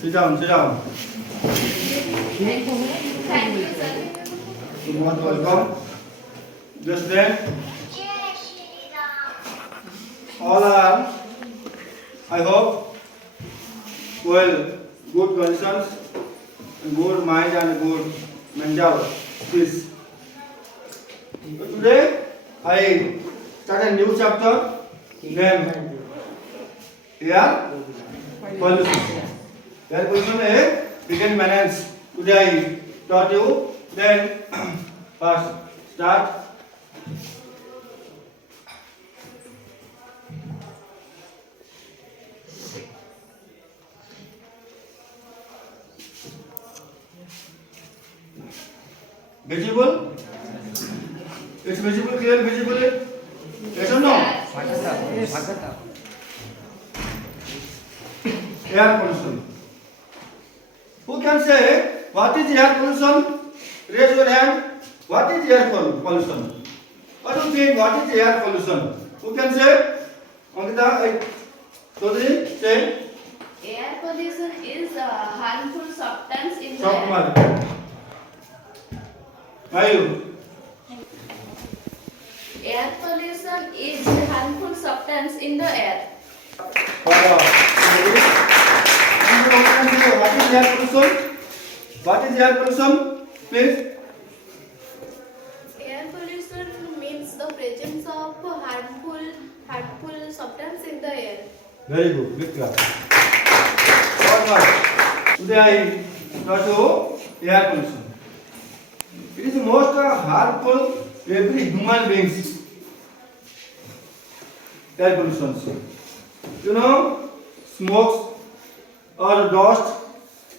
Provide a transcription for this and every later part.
Sit down, sit down. Thank you, sir. You're most welcome. Just then, all are, I hope, well, good conditions, good mind and good mental peace. So today, I start a new chapter named Air Pollution. Air pollution is begin manage. Today I taught you. Then first start. Visible? It's visible, clear, visible? Yes or no? Air pollution. Who can say what is air pollution? Raise your hand. What is air pollution? What do you think? What is air pollution? Who can say? Ankita, Chaudhary, say. Air pollution is a harmful substance in the Stop air. Kumar. Mayu. Air pollution is a harmful substance in the air. What is air pollution? What is air pollution? Please. Air pollution means the presence of harmful substance in the air. Very good. Big clap. What? Today I taught you air pollution. It is the most harmful to every human beings. Air pollution. You know, smokes or dust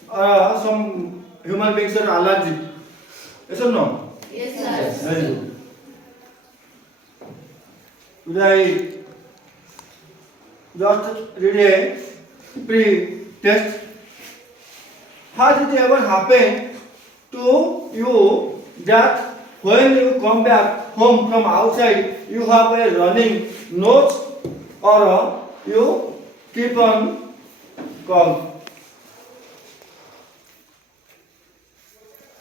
or some human beings are allergic. Yes or no? Yes, sir. Very good. Today I just read a pre-test. Has it ever happened to you that when you come back home from outside, you have a running nose or you keep on cough?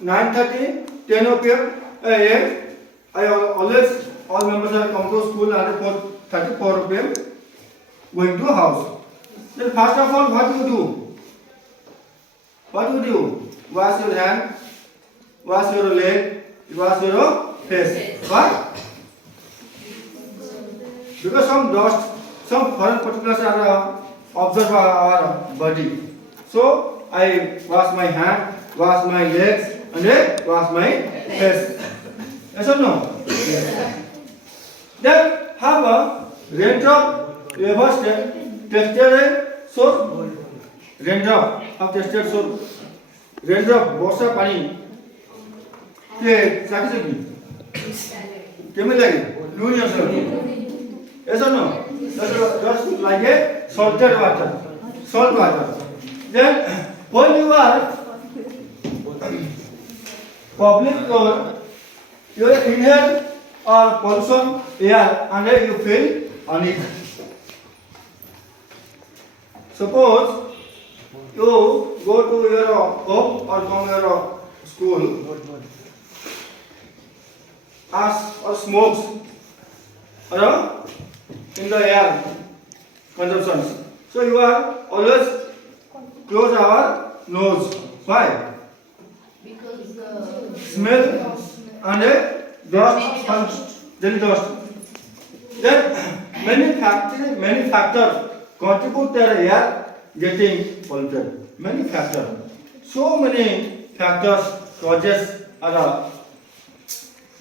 9:30, 10 p.m. a.m. I always, all members are come to school at 4:34 p.m. going to house. Then first of all, what do you do? What do you do? Wash your hand, wash your leg, wash your face. Why? Because some dust, some foreign particles are observed by our body. So I wash my hand, wash my legs, and then wash my face. Yes or no? Yes. Then have a raindrop. You ever tested a soap? Raindrop. Have tested soap. Raindrop. वर्षा पानी के साथी से की camel लगे luminous लगे. Yes or no? Just like a salted water, salt water. Then when you are public or you inhale or pollution air and then you feel uneasy. Suppose you go to your home or from your school or smokes or in the air consumptions. So you are always close our nose. Why? Because Smell and dust, then dust. Then many factors contribute to the air getting polluted. Many factors. So many factors causes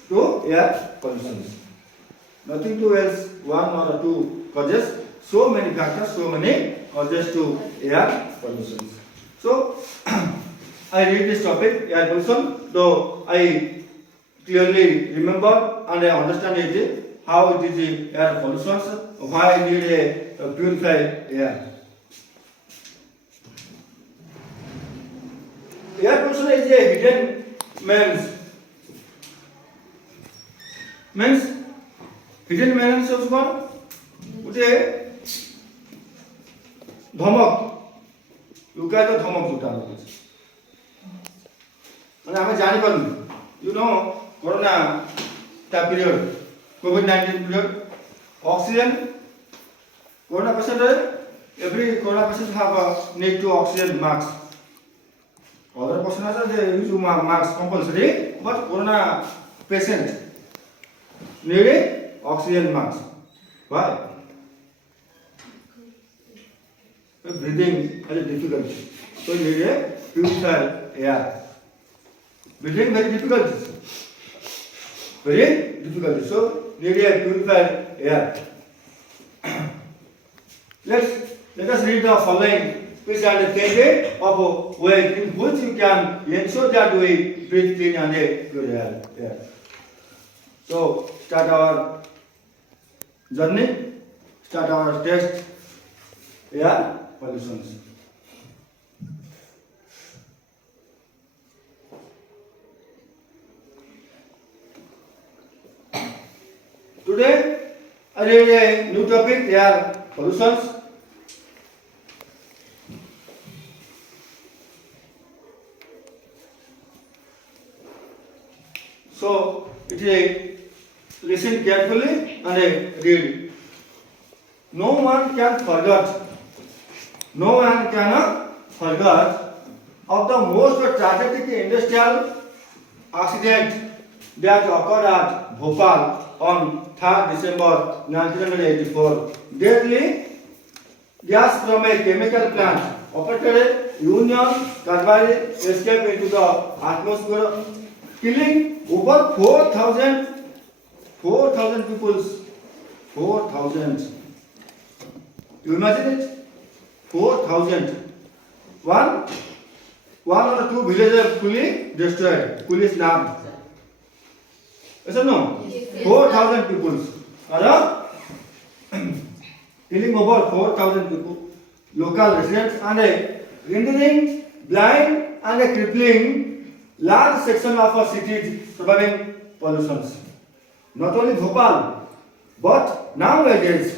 to air pollution. Nothing to else one or two causes. So many factors, so many causes to air pollution. So I read this topic, air pollution, though I clearly remember and I understand it, how it is air pollution, why I need a purified air. Air pollution is a hidden means hidden means of what? धमक लुकाय तो धमक जुटा माने आमे जानि पारु you know corona ता पीरियड कोविड-19 period oxygen corona patient every corona patient have a need to oxygen mask. Other persons are they use mask compulsory, but corona patient need a oxygen mask. Why? Breathing is difficult, so you need a purifier air. Breathing very difficult, so need a purifier air. Let us read the following which are the stages of way in which you can ensure that we breathe clean and pure air. So start our journey, start our test air pollutions. Today I read a new topic, air pollutions. So it is listen carefully and read. No one can forget of the most tragic industrial accident that occurred at Bhopal on 3rd December 1984. Deadly gas from a chemical plant operated Union Carbide escaped into the atmosphere, killing over 4,000 people. 4,000. You imagine it? 4,000. One or two villages fully destroyed. Fully snapped. Yes or no? Yes. 4,000 people. Killing over 4,000 people. Local residents and rendering blind and crippling large section of our cities surviving pollutions. Not only Bhopal, but nowadays,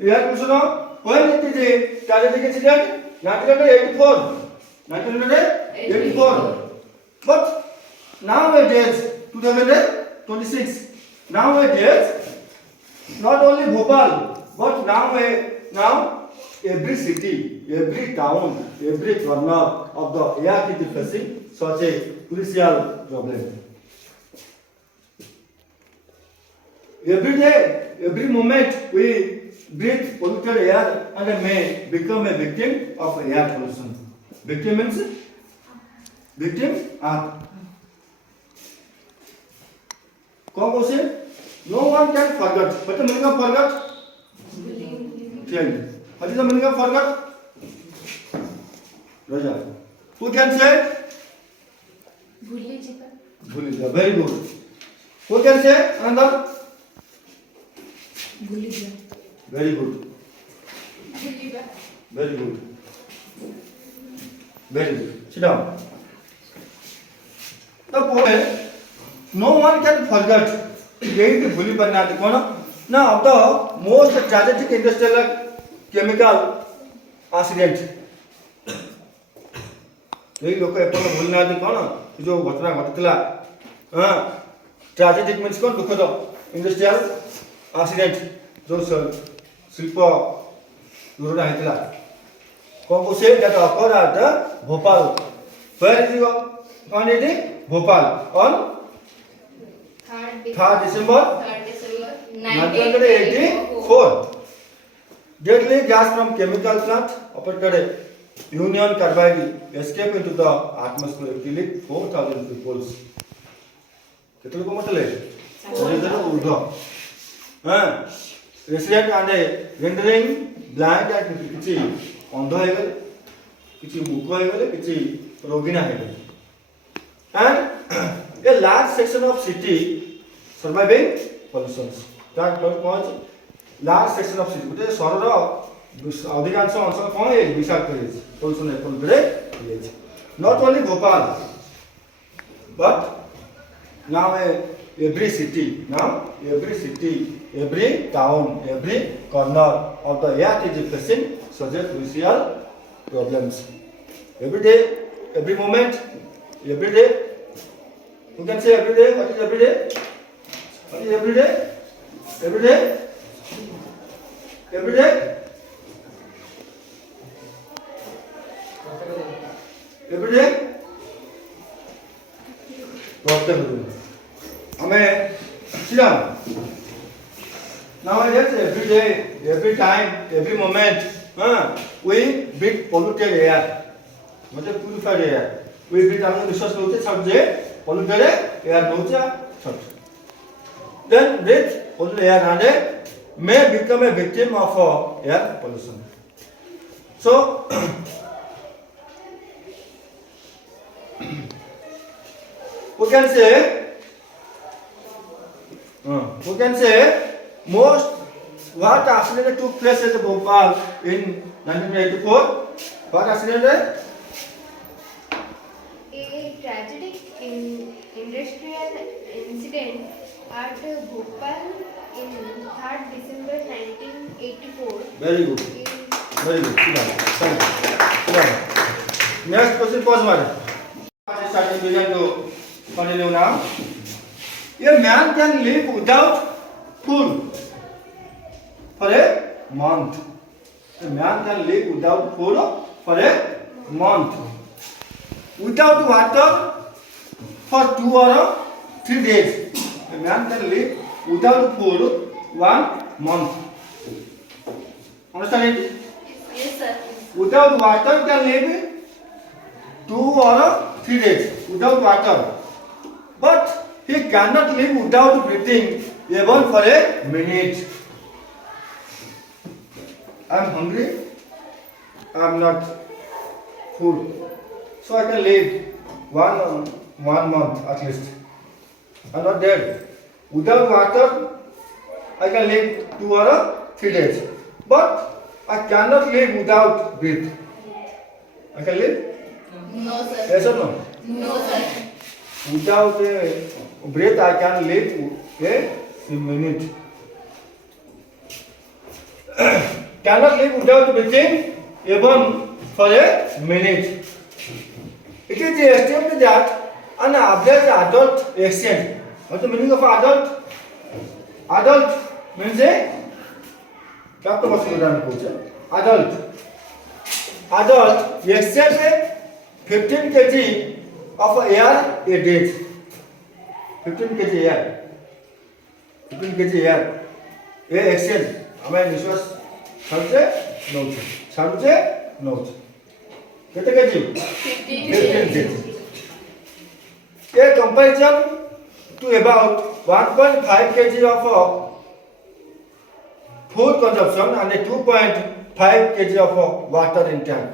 air pollution, when it is a tragic incident, 1984. But nowadays, 2026, nowadays, not only Bhopal, but now every city, every town, every corner of the air is facing such a crucial problem. Every day, every moment we breathe polluted air and may become a victim of air pollution. Victim means victim are. No one can forget. What the meaning of forget? Tell me. What is the meaning of forget? Raja. Who can say? Bhuli. Very good. Who can say? Another? Very good. Very good. Very good. Sit down. The point, no one can forget. यही भूली बनना है कौन ना of the most tragic industrial chemical accident. यही लोग Apple भूलना है कौन जो घटना घटितला ट्रेजेडिक मीन्स कौन दुखद इंडस्ट्रियल एक्सीडेंट जो शिल्प दुर्घटना हेतला कौन को से that occur at Bhopal where is कौन it Bhopal on 3rd December 1984. Deadly gas from chemical plant operated Union Carbide escaped into the atmosphere, killing 4,000 people. कितने लोग मतले? 4,000 उर्धा. Resident and rendering blind and किसी अंधा है गले, किसी मुक्का है गले, किसी रोगिना है गले. And a large section of city surviving pollutions. That point large section of city. But शहर अधिकांश अंचल कौन है विषाक्त है pollution है polluted. Not only Bhopal, but now every city every town, every corner of the earth is facing such a crucial problems. Every day, every moment, every day. You can say every day. What is every day? What is every day? Every day? Every day? Every day? प्रत्येक दिन हमें sit down. Nowadays, every day, every time, every moment, we breathe polluted air. मतलब purified air. We breathe our resource नौचे छाड़े polluted air नौचे छाड़. Then breathe polluted air and may become a victim of air pollution. So we can say most what accident took place at Bhopal in 1984. What accident? A tragic industrial incident at Bhopal in 3rd December 1984. Very good. Very good. Sit down. Next question, pause one. Starting begin to continue now. A man can live without food for a month. A man can live without food for a month. Without water for 2 or 3 days. A man can live without food 1 month. Understand it? Yes, sir. Without water can live 2 or 3 days without water. But he cannot live without breathing even for a minute. I am hungry. I am not full. So I can live one month at least. I am not dead. Without water, I can live 2 or 3 days. But I cannot live without breath. I can live? No, sir. Yes or no? No, sir. Without a breath, I can live a minute. Cannot live without breathing even for a minute. It is estimated that an average adult exchange. What's the meaning of adult? Adult means a adult. Adult exchange 15 kg of air a day. 15 kg air. 15 kg air. A exchange. हमें निश्वास छाड़ते नौचे कितने KG 15 kg. A comparison to about 1.5 kg of food consumption and a 2.5 kg of water intake.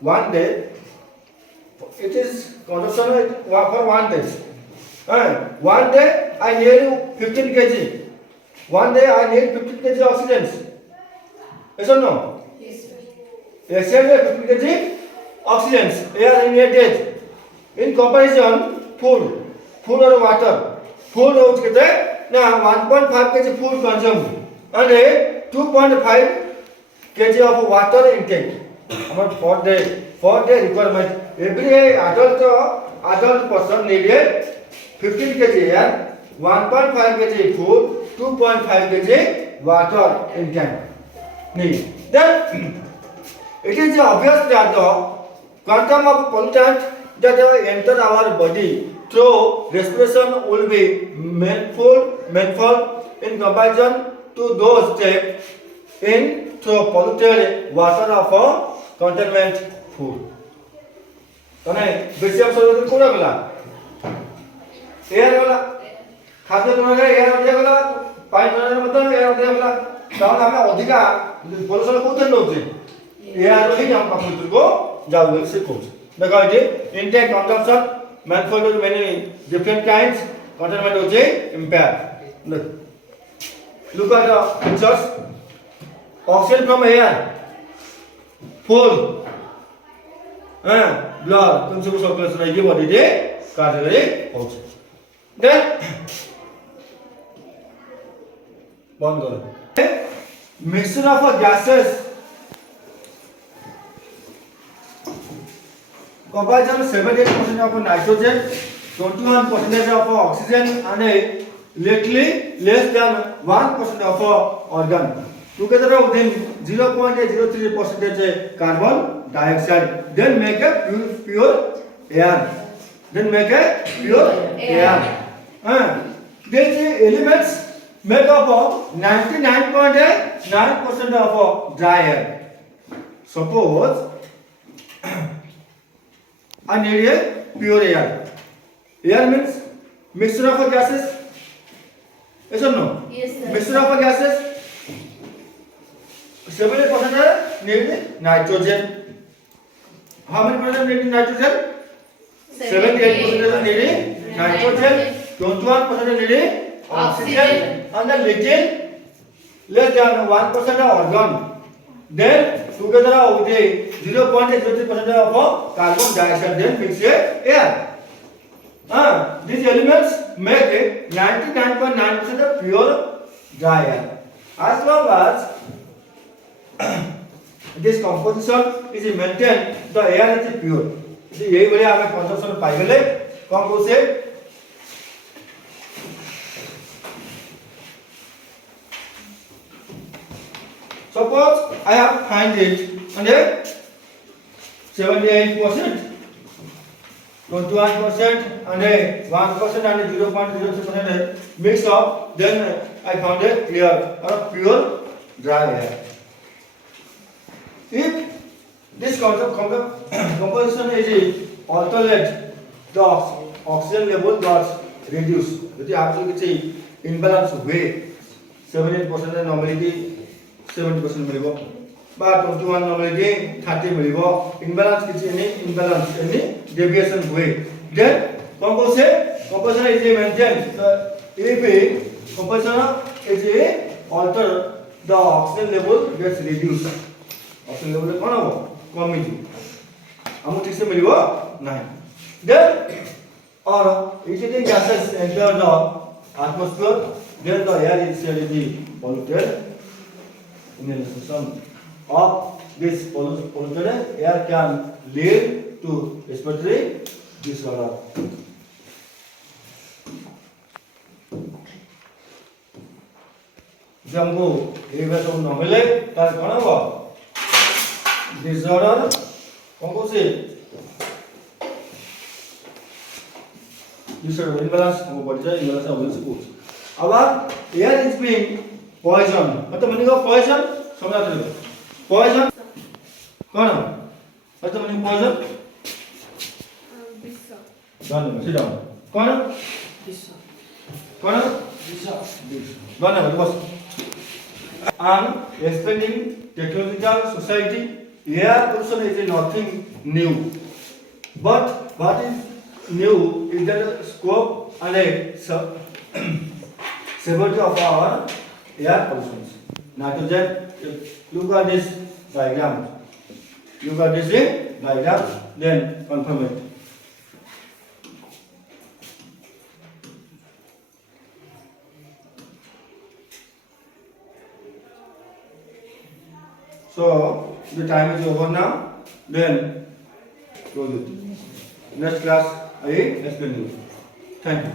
One day, it is consumption for 1 day. One day I need 15 kg. One day I need 15 kg oxygen. Yes or no? Yes, sir. Exchange 15 kg oxygen air in a day. In comparison, food or water. Food is now 1.5 kg food consumed and a 2.5 kg of water intake. About 4 day requirement. Every adult person needed 15 kg air, 1.5 kg food, 2.5 kg water intake. Need. Then it is obvious that the quantum of pollutant that enter our body through respiration will be manifold in comparison to those taken in through polluted water of containment food. तने बेसी हम सब कोड़ा गला air गला खाद्य नरे air अधिक गला पानी नरे मतलब एयर अधिक गला ताऊ हमें अधिका पोल्यूशन कोते नोचे एयर ही हम पपुत्र को जाओ से कोच देखो ये intake consumption manifold of many different kinds containment होचे impair. Look at the pictures. Oxygen from air, full, blood, consumer circulation, ये body दे category होचे. Then बंद करो mixture of gases comprises 78% of nitrogen, 21% of oxygen, and a little less than 1% of argon. Together within 0.03% carbon dioxide. Then make a pure air. Then make a pure air. These elements make up of 99.9% of dry air. Suppose I need a pure air. Air means mixture of gases. Yes or no? Yes, sir. Mixture of gases. 70% need nitrogen. How many percent need nitrogen? 78% need nitrogen. 21% need oxygen. And the little less than 1% of argon. Then together with the 0.03% of carbon dioxide, then mix air. These elements make 99.9% of pure dry air. As long as this composition is maintained, the air is pure. यही बढ़िया हमें consumption पाइगले कौन कौन से suppose I have find it and 78%, 21% and 1% and 0.03% mix up, then I found a clear or pure dry air. If this composition is alternate, the oxygen level got reduced. यदि आपको किसी imbalance हुए 78% normally 70% मिलिबो बा 21 normally 30 मिलिबो imbalance किसी नहीं imbalance यानी deviation हुए then composition is maintained. So if composition is altered, the oxygen level gets reduced. Oxygen level कौन हो कम ही हमको ठीक से मिलिबो नहीं then or exiting gases enter the atmosphere, then the air is polluted. In the system of this polluted air can lead to respiratory disorder. जब हमको ये बात हम न मिले तार कौन होगा disorder कौन से disorder imbalance हमको बढ़ जाए imbalance होने से कुछ अब air is being poison मतलब मनी का poison समझा तो poison कौन मतलब money poison done sit down कौन कौन डन बस and expanding technological society air pollution is nothing new but what is new is the scope and severity of our air pollution. Nitrogen, look at this diagram. Look at this diagram, then confirm it. So the time is over now. Then close it. Next class I explain you. Thank you.